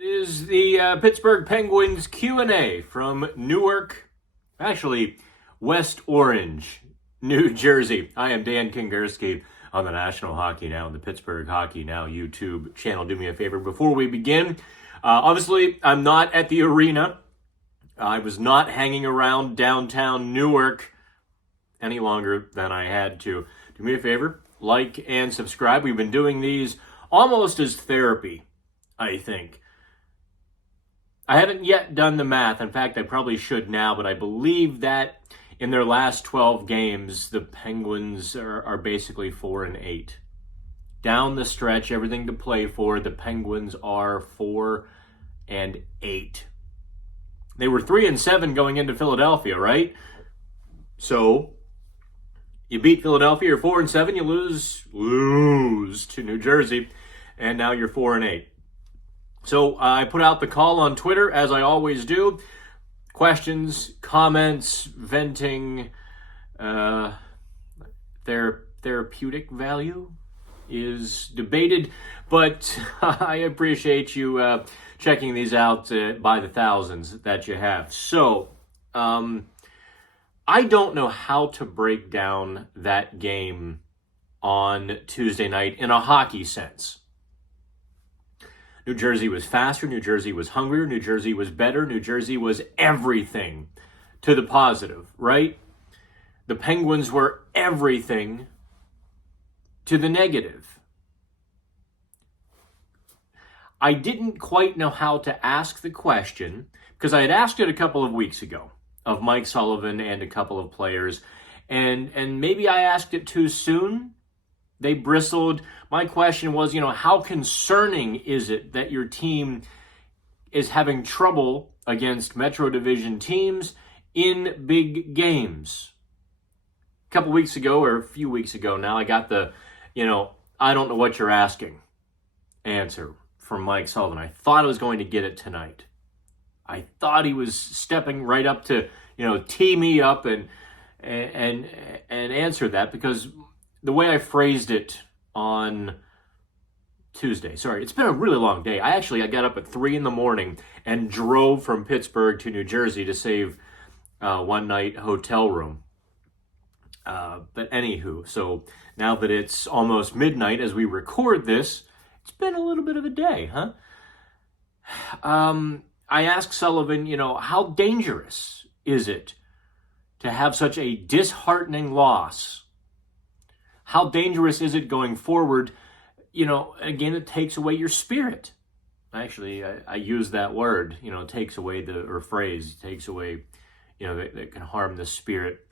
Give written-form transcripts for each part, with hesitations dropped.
It is the Pittsburgh Penguins Q&A from Newark, actually West Orange, New Jersey. I am Dan Kingerski on the National Hockey Now and the Pittsburgh Hockey Now YouTube channel. Do me a favor before we begin. Obviously, I'm not at the arena. I was not hanging around downtown Newark any longer than I had to. Do me a favor, like and subscribe. We've been doing these almost as therapy, I think. I haven't yet done the math. In fact, I probably should now, but I believe that in their last 12 games, the Penguins are basically 4-8. Down the stretch, everything to play for, the Penguins are 4-8. They were 3-7 going into Philadelphia, right? So you beat Philadelphia, you're 4-7, you lose to New Jersey, and now you're 4-8. So I put out the call on Twitter, as I always do. Questions, comments, venting, their therapeutic value is debated, but I appreciate you checking these out by the thousands that you have. So I don't know how to break down that game on Tuesday night in a hockey sense. New Jersey was faster, New Jersey was hungrier, New Jersey was better, New Jersey was everything to the positive, right? The Penguins were everything to the negative. I didn't quite know how to ask the question because I had asked it a couple of weeks ago of Mike Sullivan and a couple of players, and maybe I asked it too soon. They bristled. My question was, how concerning is it that your team is having trouble against Metro Division teams in big games? A couple weeks ago, or a few weeks ago now, I got the, I don't know what you're asking answer from Mike Sullivan. I thought I was going to get it tonight. I thought he was stepping right up to, tee me up and answer that, because the way I phrased it on Tuesday, it's been a really long day. I got up at 3 a.m. and drove from Pittsburgh to New Jersey to save one night hotel room. But anywho, so now that it's almost midnight as we record this, it's been a little bit of a day, huh? I asked Sullivan, how dangerous is it to have such a disheartening loss? How dangerous is it going forward? Again, it takes away your spirit. Actually, I use that word, takes away phrase, takes away, that can harm the spirit.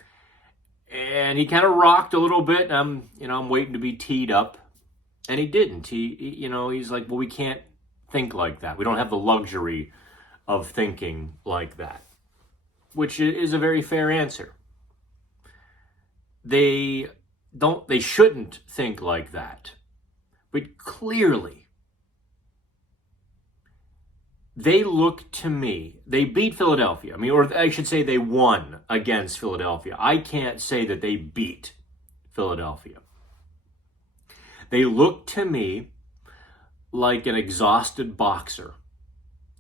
And he kind of rocked a little bit. I'm waiting to be teed up. And he didn't. He's like, well, we can't think like that. We don't have the luxury of thinking like that, which is a very fair answer. They shouldn't think like that. But clearly, they look to me, they beat Philadelphia. Or I should say they won against Philadelphia. I can't say that they beat Philadelphia. They look to me like an exhausted boxer,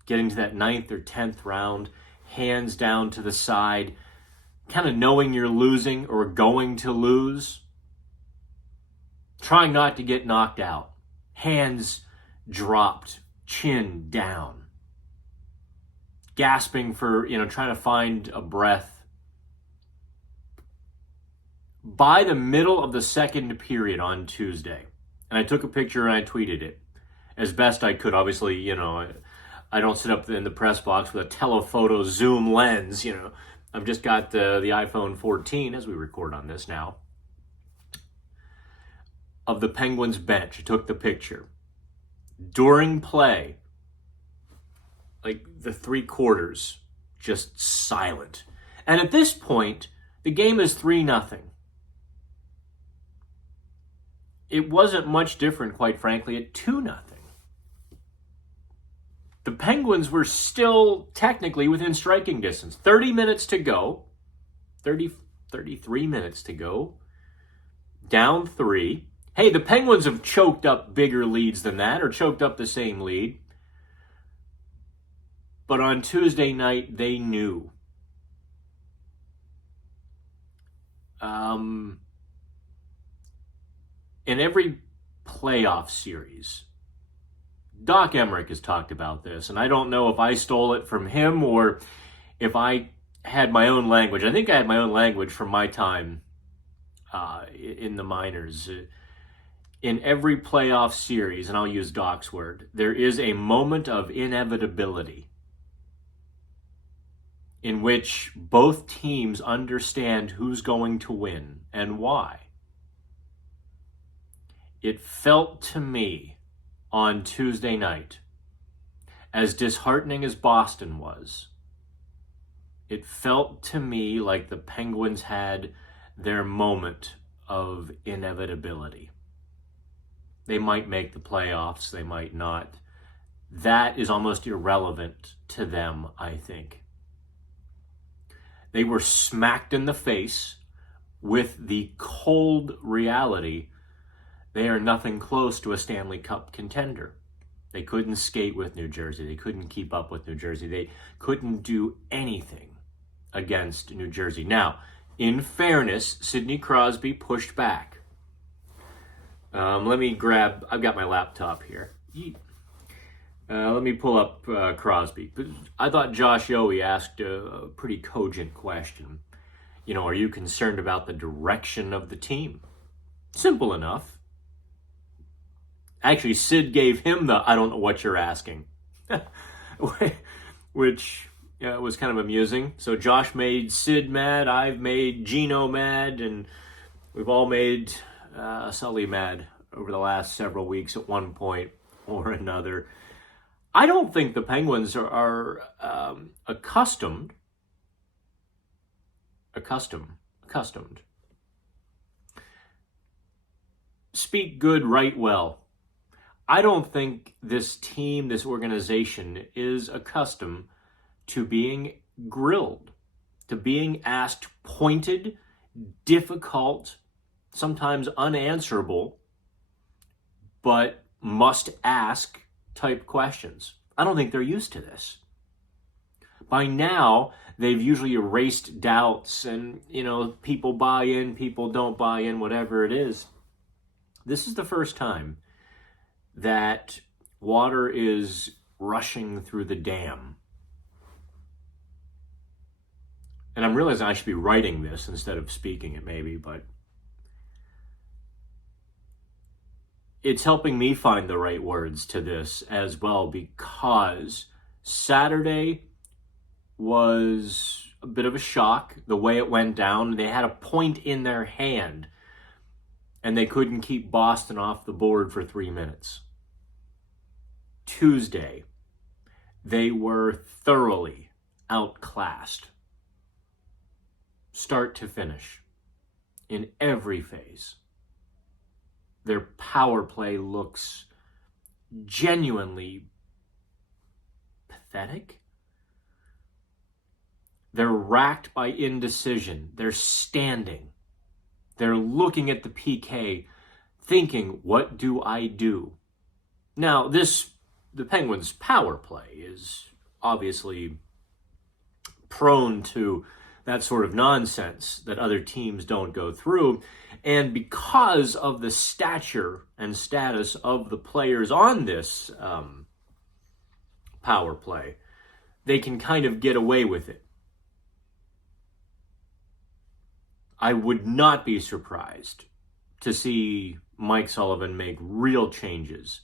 getting to that 9th or 10th round, hands down to the side, kind of knowing you're losing or going to lose, trying not to get knocked out, hands dropped, chin down, gasping for, trying to find a breath. By the middle of the second period on Tuesday, and I took a picture and I tweeted it as best I could. Obviously, I don't sit up in the press box with a telephoto zoom lens, I've just got the iPhone 14 as we record on this now, of the Penguins bench. I took the picture. During play, like the 3/4, just silent. And at this point, the game is 3-0. It wasn't much different, quite frankly, at 2-0. The Penguins were still technically within striking distance. 33 minutes to go. Down 3. Hey, the Penguins have choked up bigger leads than that, or choked up the same lead. But on Tuesday night, they knew. In every playoff series, Doc Emmerich has talked about this, and I don't know if I stole it from him or if I had my own language. I think I had my own language from my time in the minors. In every playoff series, and I'll use Doc's word, there is a moment of inevitability in which both teams understand who's going to win and why. It felt to me on Tuesday night, as disheartening as Boston was, it felt to me like the Penguins had their moment of inevitability. They might make the playoffs, they might not. That is almost irrelevant to them, I think. They were smacked in the face with the cold reality they are nothing close to a Stanley Cup contender. They couldn't skate with New Jersey. They couldn't keep up with New Jersey. They couldn't do anything against New Jersey. Now, in fairness, Sidney Crosby pushed back. I've got my laptop here. Let me pull up Crosby. I thought Josh Yohe asked a pretty cogent question. Are you concerned about the direction of the team? Simple enough. Actually, Sid gave him the, I don't know what you're asking, which was kind of amusing. So Josh made Sid mad, I've made Gino mad, and we've all made Sully mad over the last several weeks at one point or another. I don't think the Penguins are accustomed. Speak good, write well. I don't think this team, this organization is accustomed to being grilled, to being asked pointed, difficult, sometimes unanswerable, but must ask type questions. I don't think they're used to this. By now, they've usually erased doubts and, people buy in, people don't buy in, whatever it is. This is the first time that water is rushing through the dam. And I'm realizing I should be writing this instead of speaking it maybe, but it's helping me find the right words to this as well, because Saturday was a bit of a shock, the way it went down. They had a point in their hand, and they couldn't keep Boston off the board for 3 minutes. Tuesday, they were thoroughly outclassed, start to finish, in every phase. Their power play looks genuinely pathetic. They're racked by indecision. They're standing. They're looking at the PK, thinking, what do I do? Now, the Penguins' power play is obviously prone to that sort of nonsense that other teams don't go through. And because of the stature and status of the players on this power play, they can kind of get away with it. I would not be surprised to see Mike Sullivan make real changes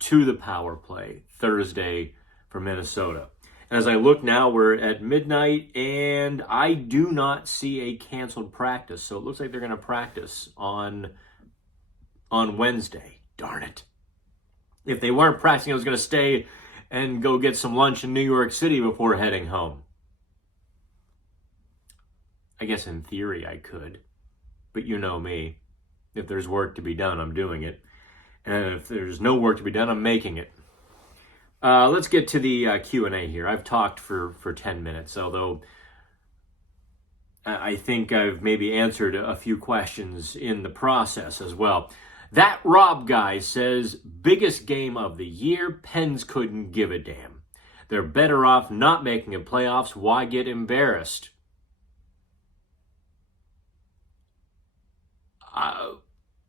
to the power play Thursday for Minnesota. As I look now, we're at midnight, and I do not see a canceled practice. So it looks like they're going to practice on Wednesday. Darn it. If they weren't practicing, I was going to stay and go get some lunch in New York City before heading home. I guess in theory I could, but you know me. If there's work to be done, I'm doing it. And if there's no work to be done, I'm making it. Let's get to the Q&A here. I've talked for 10 minutes, although I think I've maybe answered a few questions in the process as well. That Rob guy says, biggest game of the year, Pens couldn't give a damn. They're better off not making the playoffs. Why get embarrassed?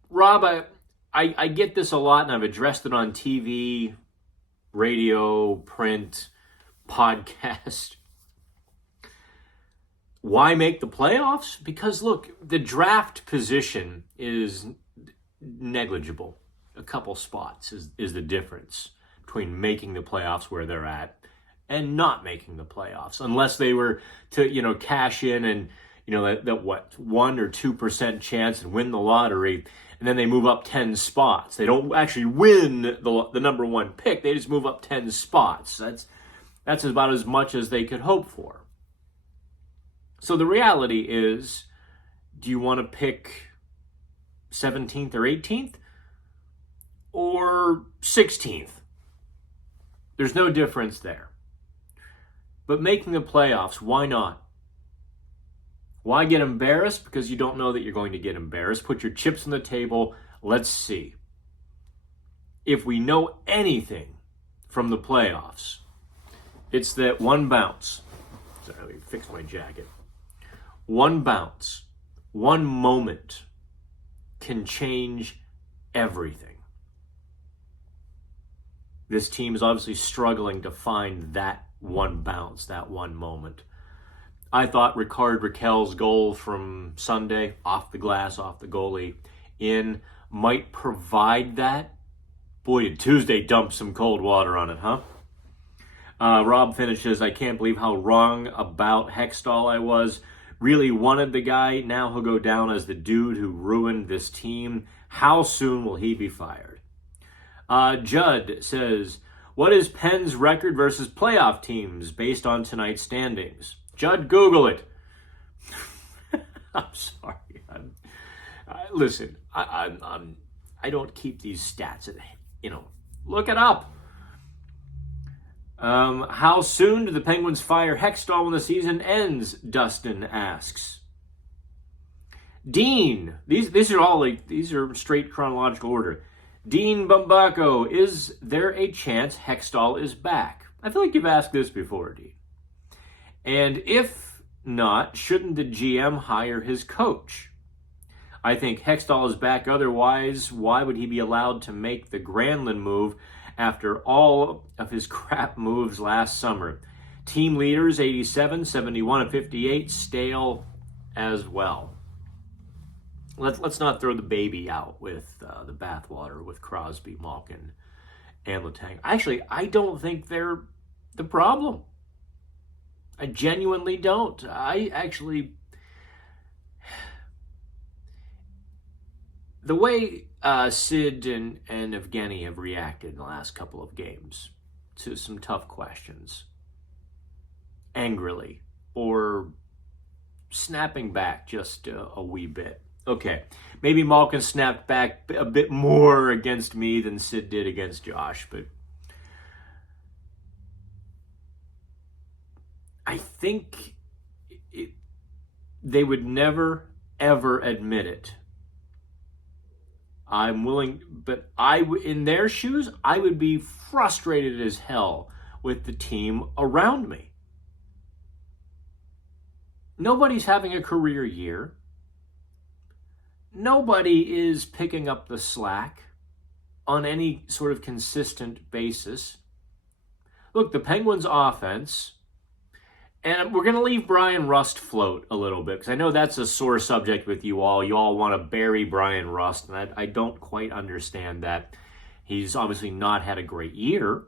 Rob, I get this a lot, and I've addressed it on TV, radio, print, podcast. Why make the playoffs? Because look, the draft position is negligible. A couple spots is the difference between making the playoffs where they're at and not making the playoffs, unless they were to, cash in and, that 1 or 2% chance and win the lottery, and then they move up 10 spots. They don't actually win the number one pick. They just move up 10 spots. That's about as much as they could hope for. So the reality is, do you want to pick 17th or 18th or 16th? There's no difference there. But making the playoffs, why not? Why get embarrassed? Because you don't know that you're going to get embarrassed. Put your chips on the table. Let's see. If we know anything from the playoffs, it's that one bounce. Sorry, let me fix my jacket. One bounce, one moment can change everything. This team is obviously struggling to find that one bounce, that one moment. I thought Rickard Rakell's goal from Sunday, off the glass, off the goalie, in, might provide that. Boy, did Tuesday dump some cold water on it, huh? Rob finishes, I can't believe how wrong about Hextall I was. Really wanted the guy. Now he'll go down as the dude who ruined this team. How soon will he be fired? Judd says, what is Penn's record versus playoff teams based on tonight's standings? Judd, Google it. I'm sorry. Listen, I don't keep these stats. Look it up. How soon do the Penguins fire Hextall when the season ends? Dustin asks. Dean, these are straight chronological order. Dean Bumbaco, is there a chance Hextall is back? I feel like you've asked this before, Dean. And if not, shouldn't the GM hire his coach? I think Hextall is back. Otherwise, why would he be allowed to make the Granlund move after all of his crap moves last summer? Team leaders, 87, 71, and 58, stale as well. Let's not throw the baby out with the bathwater with Crosby, Malkin, and Letang. Actually, I don't think they're the problem. I genuinely don't. Sid and Evgeny have reacted in the last couple of games to some tough questions, angrily or snapping back just a wee bit. Okay, maybe Malkin snapped back a bit more against me than Sid did against Josh, but I think they would never, ever admit it. I'm willing, but in their shoes, I would be frustrated as hell with the team around me. Nobody's having a career year. Nobody is picking up the slack on any sort of consistent basis. Look, the Penguins' offense, and we're going to leave Brian Rust float a little bit, because I know that's a sore subject with you all. You all want to bury Brian Rust, and I don't quite understand that. He's obviously not had a great year.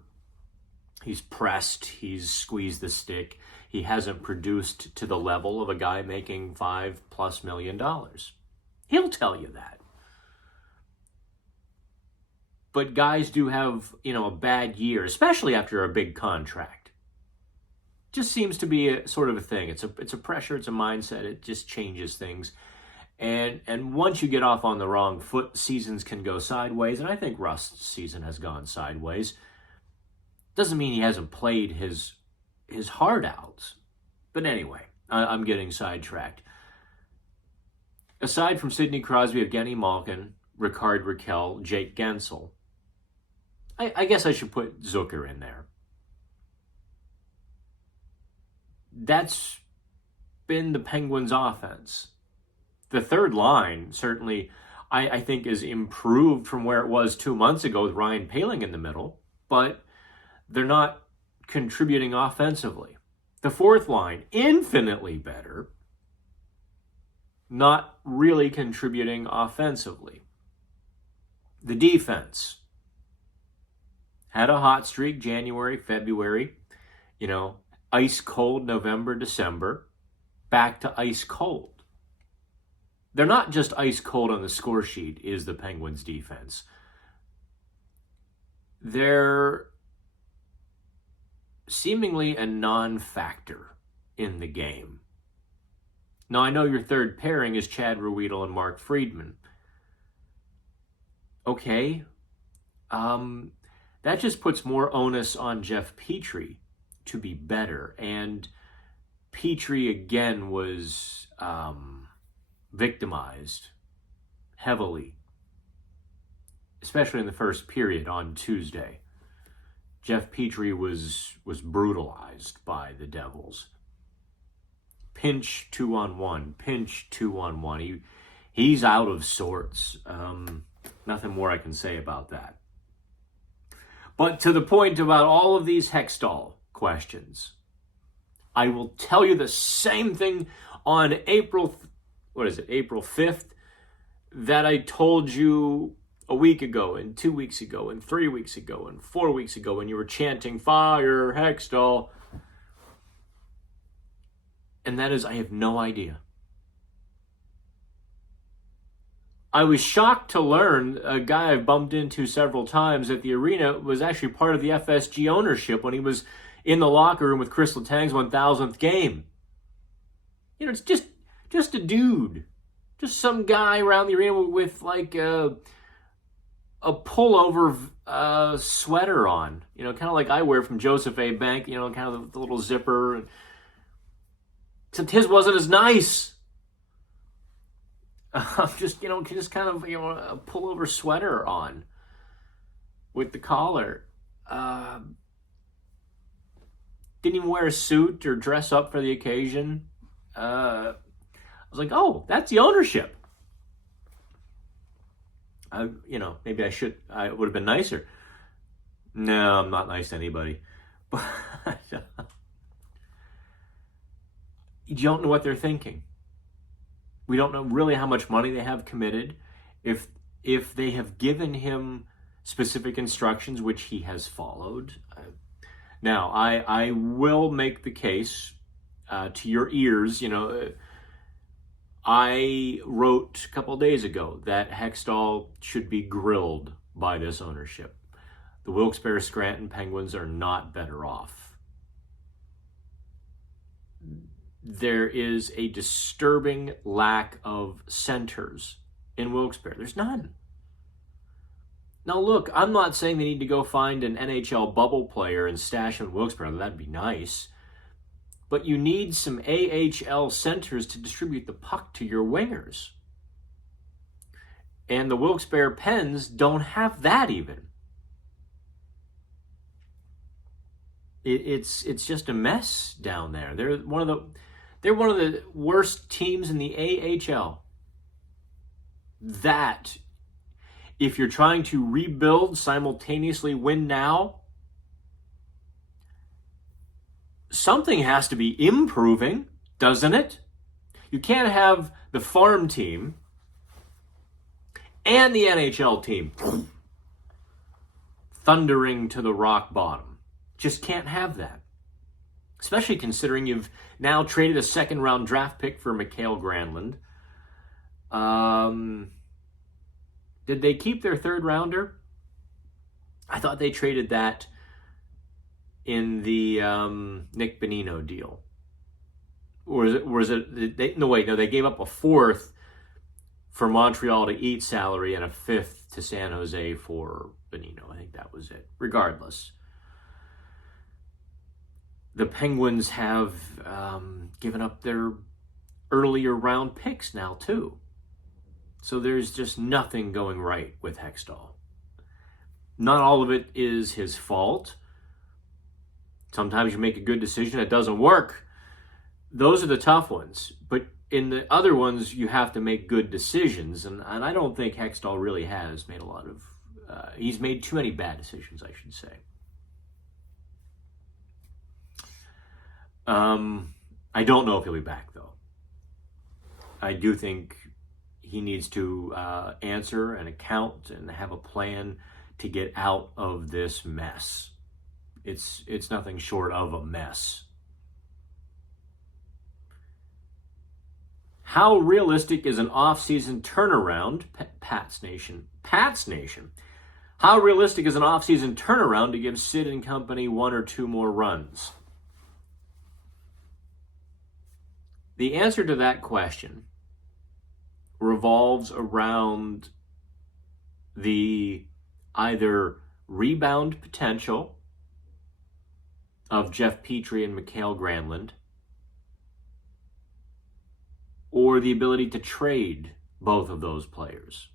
He's pressed. He's squeezed the stick. He hasn't produced to the level of a guy making $5+ million. He'll tell you that. But guys do have, a bad year, especially after a big contract. Just seems to be a sort of a thing. It's a pressure, it's a mindset. It just changes things. And once you get off on the wrong foot, seasons can go sideways. And I think Rust's season has gone sideways. Doesn't mean he hasn't played his heart out. But anyway, I'm getting sidetracked. Aside from Sidney Crosby, Evgeny Malkin, Rickard Rakell, Jake Gensel, I guess I should put Zucker in there. that's been the Penguins' offense. The third line certainly, I think, is improved from where it was 2 months ago with Ryan Poehling in the middle, but they're not contributing offensively. The fourth line, infinitely better, not really contributing offensively. The defense had a hot streak January, February, ice cold November, December, back to ice cold. They're not just ice cold on the score sheet, is the Penguins' defense. They're seemingly a non-factor in the game. Now, I know your third pairing is Chad Ruedel and Mark Friedman. Okay. That just puts more onus on Jeff Petrie to be better. And Petrie, again, was victimized heavily, especially in the first period on Tuesday. Jeff Petrie was brutalized by the Devils. Pinch 2-on-1, pinch 2-on-1. He's out of sorts. Nothing more I can say about that. But to the point about all of these Hextall questions, I will tell you the same thing on April 5th, that I told you a week ago, and 2 weeks ago, and 3 weeks ago, and 4 weeks ago, when you were chanting, "Fire Hextall." And that is, I have no idea. I was shocked to learn, a guy I've bumped into several times at the arena was actually part of the FSG ownership when he was in the locker room with Chris Letang's 1,000th game. It's just a dude. Just some guy around the arena with like a pullover sweater on. Kind of like I wear from Joseph A. Bank, kind of the little zipper. Except his wasn't as nice. Just kind of, a pullover sweater on with the collar. Didn't even wear a suit or dress up for the occasion. I was like, oh, that's the ownership. Maybe I would have been nicer. No, I'm not nice to anybody. But you don't know what they're thinking. We don't know really how much money they have committed. If they have given him specific instructions, which he has followed. Now, I will make the case to your ears. I wrote a couple of days ago that Hextall should be grilled by this ownership. The Wilkes-Barre-Scranton Penguins are not better off. There is a disturbing lack of centers in Wilkes-Barre. There's none. Now, look, I'm not saying they need to go find an NHL bubble player and stash him in Wilkes-Barre. That'd be nice. But you need some AHL centers to distribute the puck to your wingers. And the Wilkes-Barre Pens don't have that even. It's just a mess down there. They're one of the worst teams in the AHL. That, if you're trying to rebuild, simultaneously win now, something has to be improving, doesn't it? You can't have the farm team and the NHL team thundering to the rock bottom. Just can't have that. Especially considering you've now traded a second-round draft pick for Mikael Granlund. Did they keep their third-rounder? I thought they traded that in the Nick Bonino deal. Or they gave up a fourth for Montreal to eat salary and a fifth to San Jose for Bonino. I think that was it. Regardless, the Penguins have given up their earlier round picks now too. So there's just nothing going right with Hextall. Not all of it is his fault. Sometimes you make a good decision, it doesn't work. those are the tough ones. But in the other ones, you have to make good decisions. And I don't think Hextall really has made a lot of, he's made too many bad decisions, I should say. I don't know if he'll be back, though. I do think he needs to answer and account and have a plan to get out of this mess. It's nothing short of a mess. How realistic is an off-season turnaround? Pats Nation. How realistic is an off-season turnaround to give Sid and company 1 or 2 more runs? The answer to that question revolves around the either rebound potential of Jeff Petrie and Mikael Granlund, or the ability to trade both of those players.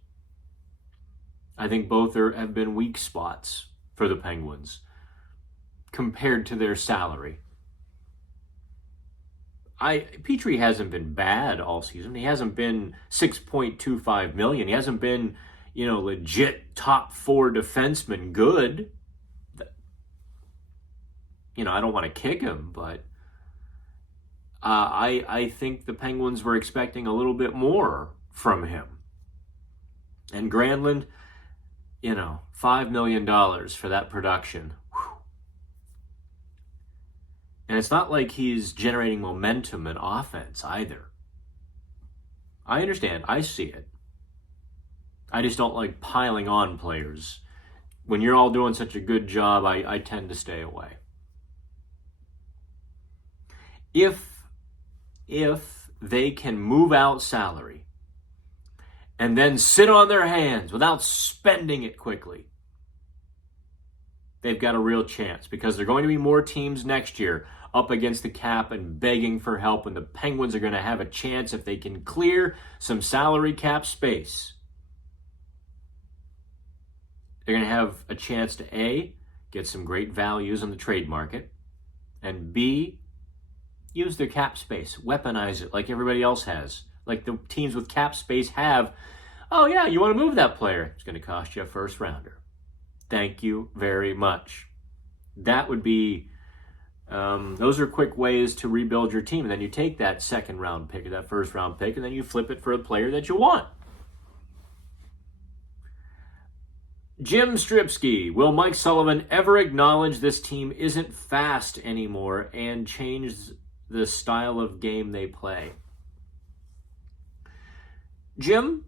I think both have been weak spots for the Penguins compared to their salary. Petrie hasn't been bad all season. He hasn't been $6.25 million. He hasn't been, legit top 4 defenseman good. I don't want to kick him, but I think the Penguins were expecting a little bit more from him. And Granlund, $5 million for that production. Whew. And it's not like he's generating momentum in offense either. I understand. I see it. I just don't like piling on players. When you're all doing such a good job, I tend to stay away. If they can move out salary and then sit on their hands without spending it quickly, they've got a real chance, because there are going to be more teams next year up against the cap and begging for help, and the Penguins are going to have a chance if they can clear some salary cap space. They're going to have a chance to A, get some great values on the trade market, and B, use their cap space, weaponize it like everybody else has, like the teams with cap space have. Oh yeah, you want to move that player, it's going to cost you a first rounder. Thank you very much. That would be, those are quick ways to rebuild your team. And then you take that second round pick or that first round pick, and then you flip it for a player that you want. Jim Stripsky, will Mike Sullivan ever acknowledge this team isn't fast anymore and change the style of game they play? Jim,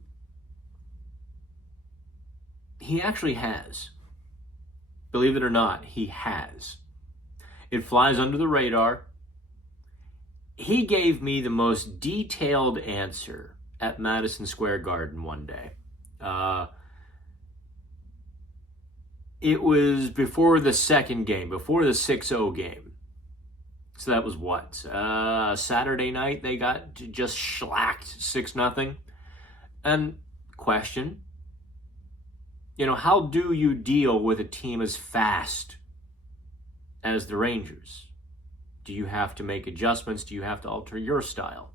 he actually has. Believe it or not, he has. It flies under the radar. He gave me the most detailed answer at Madison Square Garden one day. It was before the second game, before the 6-0 game. So that was what? Saturday night, they got just shellacked 6-0. And question, how do you deal with a team as fast as the Rangers? Do you have to make adjustments? Do you have to alter your style?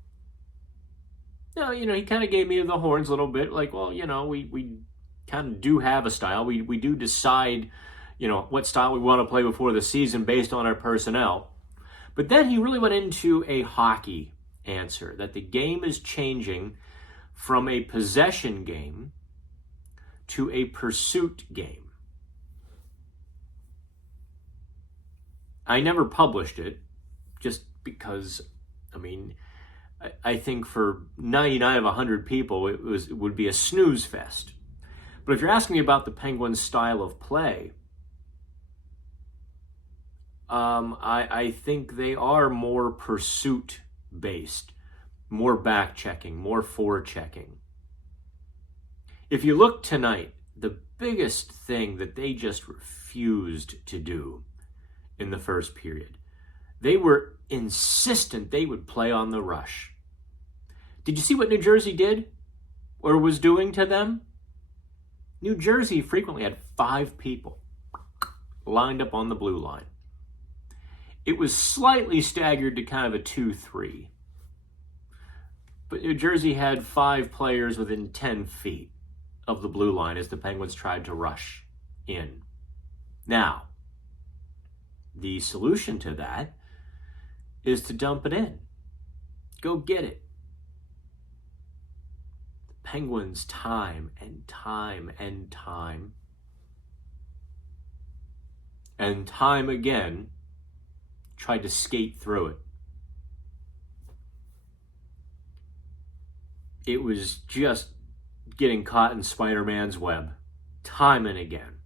No, he kind of gave me the horns a little bit, like, well, we kind of do have a style. We do decide, what style we want to play before the season based on our personnel. But then he really went into a hockey answer, that the game is changing from a possession game to a pursuit game. I never published it just because, I think for 99 of 100 people, it would be a snooze fest. But if you're asking me about the Penguins' style of play, I think they are more pursuit-based, more back-checking, more fore-checking. If you look tonight, the biggest thing that they just refused to do in the first period, they were insistent they would play on the rush. Did you see what New Jersey did or was doing to them? New Jersey frequently had 5 people lined up on the blue line. It was slightly staggered to kind of a 2-3. But New Jersey had 5 players within 10 feet of the blue line as the Penguins tried to rush in. Now, the solution to that is to dump it in. Go get it. The Penguins time and time and time and time again tried to skate through it. It was just getting caught in Spider-Man's web time and again.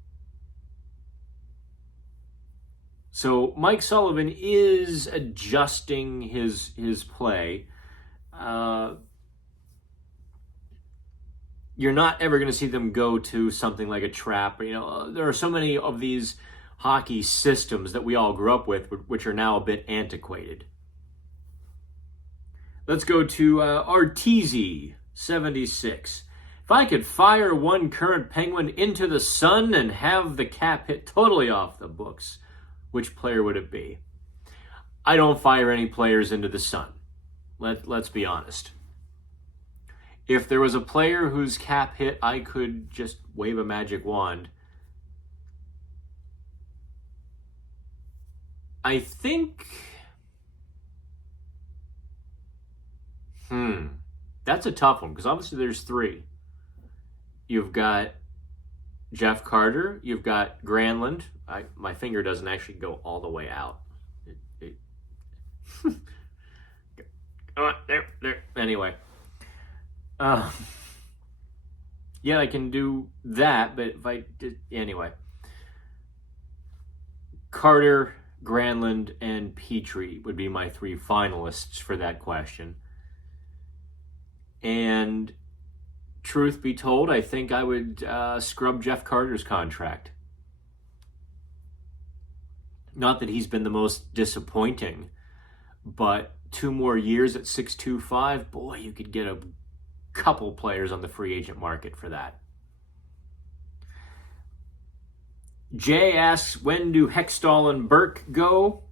So Mike Sullivan is adjusting his play. You're not ever going to see them go to something like a trap. You know, there are so many of these hockey systems that we all grew up with, which are now a bit antiquated. Let's go to Arteezy76. If I could fire one current Penguin into the sun and have the cap hit totally off the books, which player would it be? I don't fire any players into the sun. Let's be honest. If there was a player whose cap hit, I could just wave a magic wand. I think... That's a tough one, because obviously there's 3. You've got Jeff Carter, you've got Granlund. My finger doesn't actually go all the way out. Come on, there. Anyway. Yeah, I can do that, but if I did... Anyway. Carter, Granlund, and Petrie would be my 3 finalists for that question. And truth be told, I think I would scrub Jeff Carter's contract. Not that he's been the most disappointing, but 2 more years at 6.25, boy, you could get a couple players on the free agent market for that. Jay asks, when do Hextall and Burke go?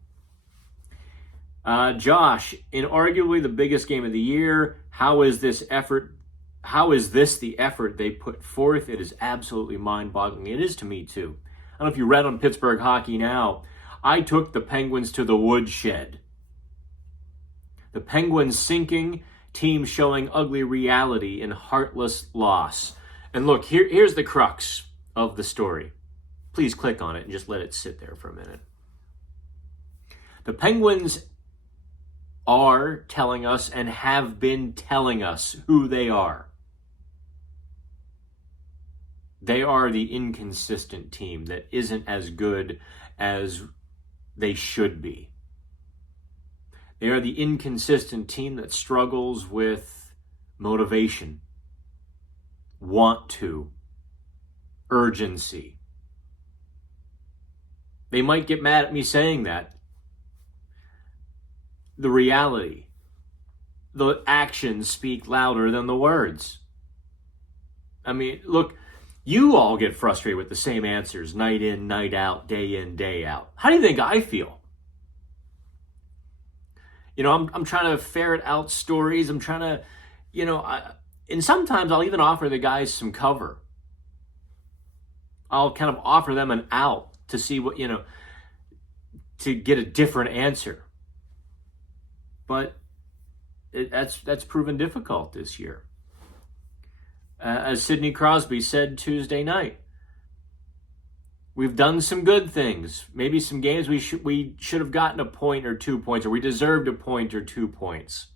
Josh, in arguably the biggest game of the year, how is this the effort they put forth? It is absolutely mind-boggling. It is to me, too. I don't know if you read on Pittsburgh Hockey Now, I took the Penguins to the woodshed. The Penguins sinking, team showing ugly reality in heartless loss. And look, here's the crux of the story. Please click on it and just let it sit there for a minute. The Penguins are telling us and have been telling us who they are. They are the inconsistent team that isn't as good as they should be. They are the inconsistent team that struggles with motivation, want to, urgency. They might get mad at me saying that. The reality, the actions speak louder than the words. I mean, look, you all get frustrated with the same answers night in, night out, day in, day out. How do you think I feel? You know, I'm trying to ferret out stories. I'm trying to, and sometimes I'll even offer the guys some cover. I'll kind of offer them an out to see what, to get a different answer. But that's proven difficult this year. As Sidney Crosby said Tuesday night, we've done some good things. Maybe some games we should have gotten a point or 2 points, or we deserved a point or 2 points.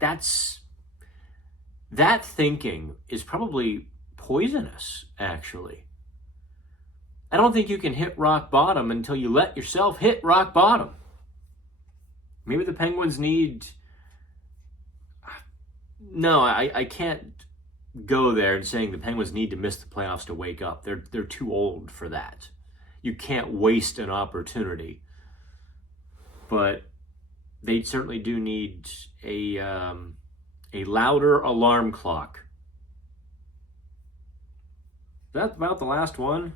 That thinking is probably poisonous, actually. I don't think you can hit rock bottom until you let yourself hit rock bottom. Maybe the Penguins need... No, I can't go there and saying the Penguins need to miss the playoffs to wake up. They're too old for that. You can't waste an opportunity. But they certainly do need a louder alarm clock. That's about the last one.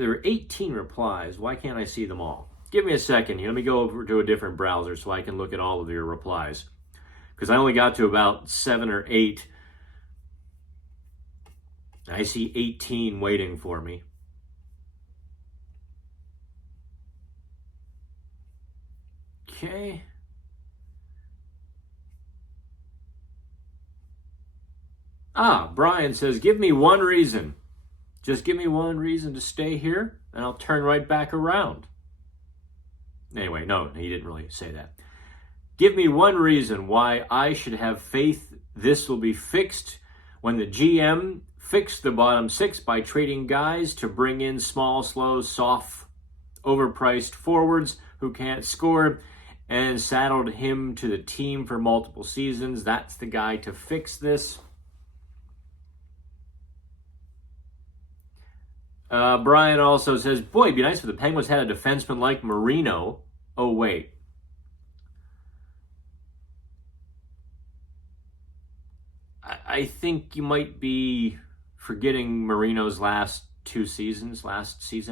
there are 18 replies. Why can't I see them all? Give me a second here. Let me go over to a different browser so I can look at all of your replies. Because I only got to about 7 or 8. I see 18 waiting for me. Okay. Brian says, give me one reason. Just give me one reason to stay here, and I'll turn right back around. Anyway, no, he didn't really say that. Give me one reason why I should have faith this will be fixed when the GM fixed the bottom 6 by trading guys to bring in small, slow, soft, overpriced forwards who can't score and saddled him to the team for multiple seasons. That's the guy to fix this. Brian also says, boy, it'd be nice if the Penguins had a defenseman like Marino. Oh, wait. I think you might be forgetting Marino's last season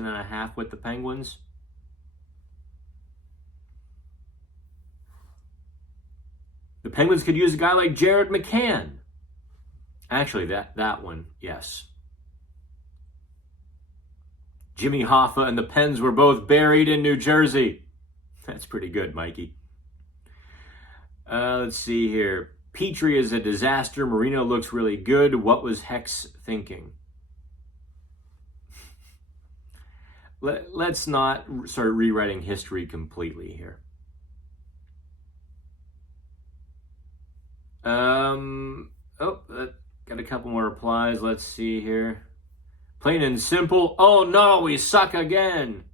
and a half with the Penguins. The Penguins could use a guy like Jared McCann. Actually, that one, yes. Jimmy Hoffa and the Pens were both buried in New Jersey. That's pretty good, Mikey. Let's see here. Petrie is a disaster. Marino looks really good. What was Hex thinking? Let's not start rewriting history completely here. Got a couple more replies. Let's see here. Plain and simple. Oh no, we suck again.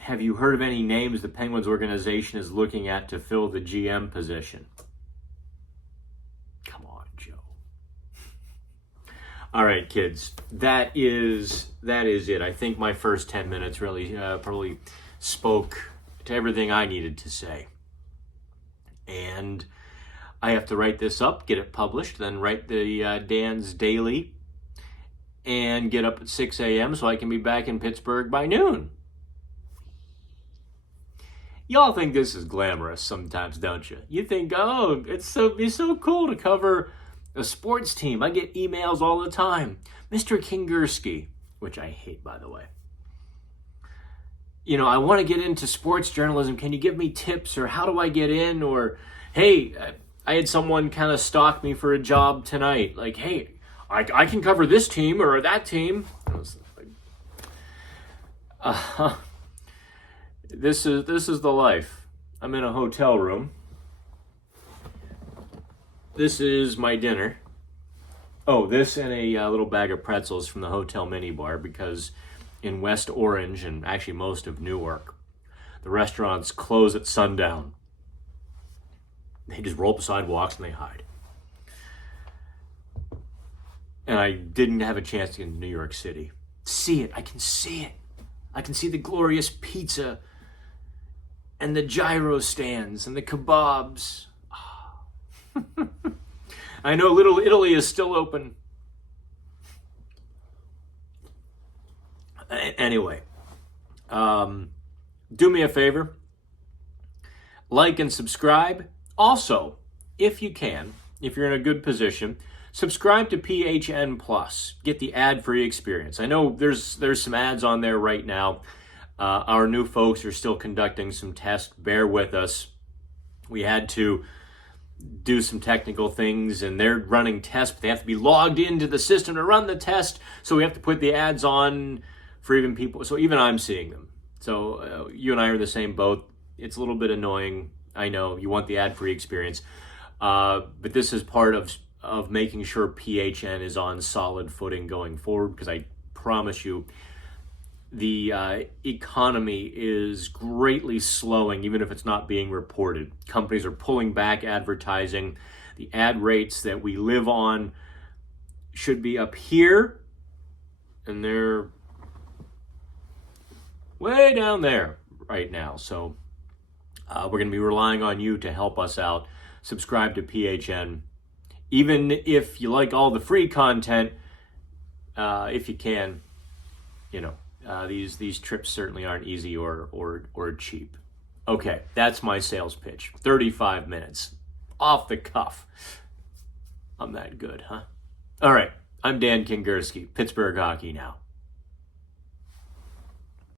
Have you heard of any names the Penguins organization is looking at to fill the GM position? Come on, Joe. All right, kids. That is it. I think my first 10 minutes really probably spoke to everything I needed to say. And I have to write this up, get it published, then write the Dan's Daily, and get up at 6 a.m. so I can be back in Pittsburgh by noon. Y'all think this is glamorous sometimes, don't you? You think, oh, it's so cool to cover a sports team. I get emails all the time. Mr. Kingerski, which I hate, by the way. You know, I want to get into sports journalism. Can you give me tips? Or how do I get in? Or, hey, I had someone kind of stalk me for a job tonight. Like, hey, I can cover this team or that team. I was like, This is the life. I'm in a hotel room. This is my dinner. Oh, this and a little bag of pretzels from the hotel minibar, because in West Orange and actually most of Newark, the restaurants close at sundown. They just roll up the sidewalks and they hide. And I didn't have a chance to get into New York City. See it. I can see it. I can see the glorious pizza and the gyro stands and the kebabs. I know Little Italy is still open. Anyway, do me a favor. Like and subscribe. Also, if you can, if you're in a good position, subscribe to PHN Plus. Get the ad-free experience. I know there's some ads on there right now. Our new folks are still conducting some tests. Bear with us. We had to do some technical things, and they're running tests, but they have to be logged into the system to run the test. So we have to put the ads on for even people. So even I'm seeing them. So you and I are in the same boat. It's a little bit annoying. I know you want the ad-free experience, but this is part of making sure PHN is on solid footing going forward, because I promise you, the economy is greatly slowing, even if it's not being reported. Companies are pulling back advertising. The ad rates that we live on should be up here, and they're way down there right now. So we're going to be relying on you to help us out. Subscribe to PHN even if you like all the free content, if you can, these trips certainly aren't easy or cheap. Okay, that's my sales pitch. 35 minutes. Off the cuff. I'm that good, huh? All right, I'm Dan Kingerski, Pittsburgh Hockey Now.